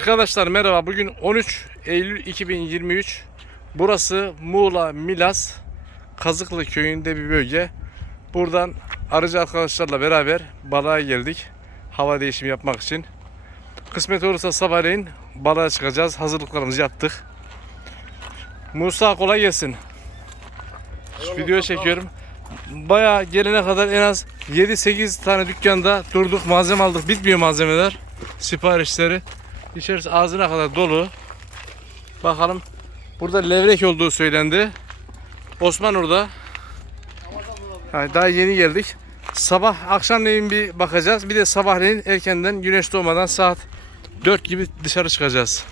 Arkadaşlar merhaba. Bugün 13 Eylül 2023. Burası Muğla Milas Kazıklı köyünde bir bölge. Buradan arıcı arkadaşlarla beraber balığa geldik. Hava değişimi yapmak için. Kısmet olursa sabahleyin balığa çıkacağız. Hazırlıklarımızı yaptık. Musa kolay gelsin. Video çekiyorum. Bayağı gelene kadar en az 7-8 tane dükkanda durduk. Malzeme aldık. Bitmiyor malzemeler. Siparişleri. İçerisi ağzına kadar dolu. Bakalım. Burada levrek olduğu söylendi. Osman orada. Ha, daha yeni geldik. Sabah akşamleyin bir bakacağız. Bir de sabahleyin erkenden güneş doğmadan saat 4 gibi dışarı çıkacağız.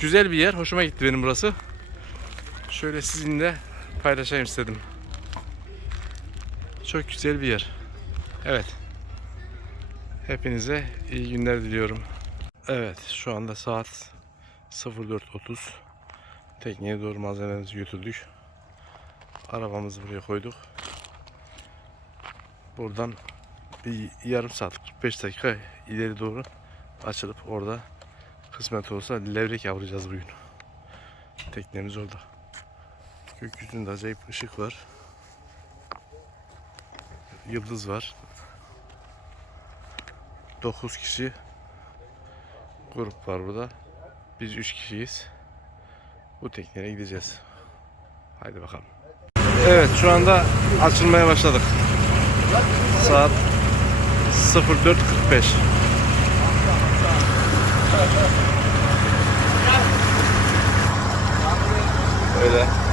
Güzel bir yer. Hoşuma gitti benim burası. Şöyle sizinle paylaşayım istedim. Çok güzel bir yer. Evet. Hepinize iyi günler diliyorum. Evet şu anda saat 04.30 Tekneye doğru malzemelerimizi götürdük. Arabamızı buraya koyduk. Buradan bir yarım saat 45 dakika ileri doğru açılıp orada kısmet olsa levrek avlayacağız bugün. Teknemiz orada. Gökyüzünde acayip ışık var. Yıldız var. 9 kişi grup var burada. Biz 3 kişiyiz. Bu tekneye gideceğiz. Haydi bakalım. Evet şu anda açılmaya başladık. Saat 04.45. Öyle.